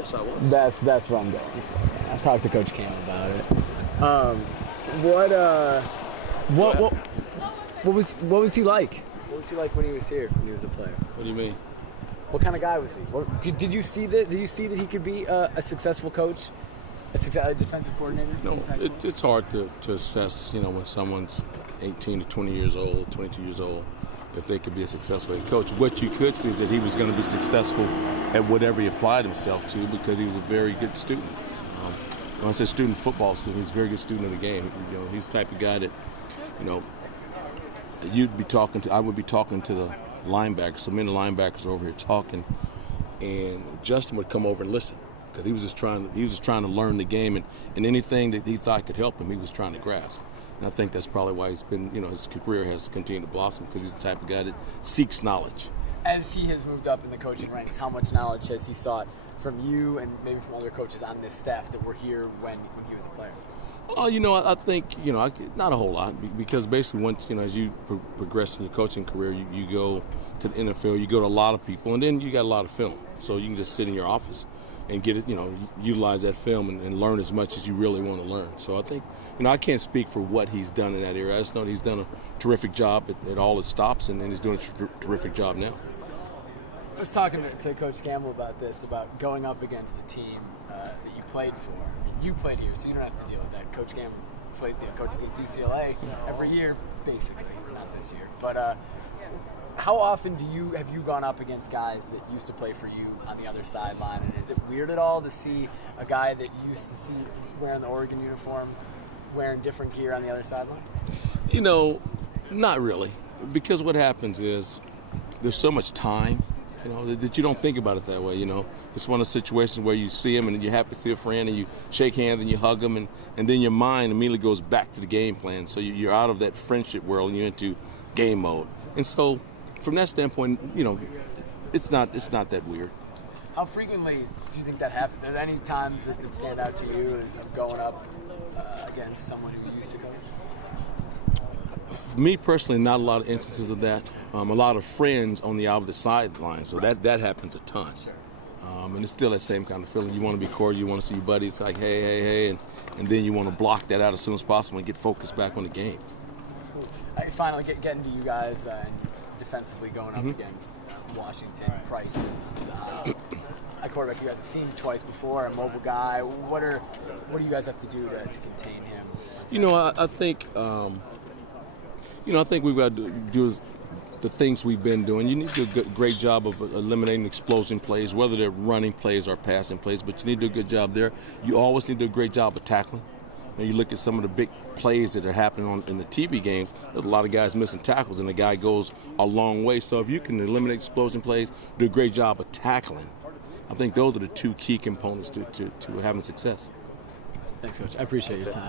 Yes, I was. That's what I'm going for. I talked to Coach Cam about it. What was he like? What was he like when he was here, when he was a player? What do you mean? What kind of guy was he? Did you see that? Did you see that he could be a successful coach, a defensive coordinator? No, it's hard to assess, when someone's 18 to 20 years old, 22 years old, if they could be a successful head coach. What you could see is that he was going to be successful at whatever he applied himself to because he was a very good student. When I say student, football student, he's a very good student of the game. He's the type of guy that, you'd be talking to. I would be talking to the linebackers. So many linebackers are over here talking, and Justin would come over and listen because he was just trying to learn the game, and anything that he thought could help him, he was trying to grasp. And I think that's probably why he's been, his career has continued to blossom because he's the type of guy that seeks knowledge. As he has moved up in the coaching ranks, how much knowledge has he sought from you and maybe from other coaches on this staff that were here when he was a player? I think, not a whole lot because basically once, as you progress in your coaching career, you go to the NFL, you go to a lot of people, and then you got a lot of film. So you can just sit in your office and get it, utilize that film and learn as much as you really want to learn. So I think, I can't speak for what he's done in that area. I just know that he's done a terrific job at all his stops, and then he's doing a terrific job now. I was talking to Coach Campbell about this, about going up against a team that you played for. You played here, so you don't have to deal with that. Coach Campbell coaches at UCLA every year, basically, not this year. But how often have you gone up against guys that used to play for you on the other sideline? And is it weird at all to see a guy that you used to see wearing the Oregon uniform wearing different gear on the other sideline? Not really, because what happens is there's so much time. That you don't think about it that way, It's one of those situations where you see him and you're happy to see a friend and you shake hands and you hug him and then your mind immediately goes back to the game plan. So you're out of that friendship world and you're into game mode. And so from that standpoint, it's not that weird. How frequently do you think that happens? Are there any times that stand out to you as going up against someone who used to coach? For me personally, not a lot of instances of that. A lot of friends on the opposite sideline, so that happens a ton. Sure. And it's still that same kind of feeling. You want to be cordial, you want to see your buddies like, hey, and then you want to block that out as soon as possible and get focused back on the game. Cool. Finally, getting to you guys and defensively going up against Washington. Price is a quarterback you guys have seen twice before, a mobile guy. What do you guys have to do to contain him? I think. I think we've got to do the things we've been doing. You need to do a great job of eliminating explosion plays, whether they're running plays or passing plays, but you need to do a good job there. You always need to do a great job of tackling. You look at some of the big plays that are happening in the TV games, there's a lot of guys missing tackles, and the guy goes a long way. So if you can eliminate explosion plays, do a great job of tackling, I think those are the two key components to having success. Thanks, Coach. I appreciate your time.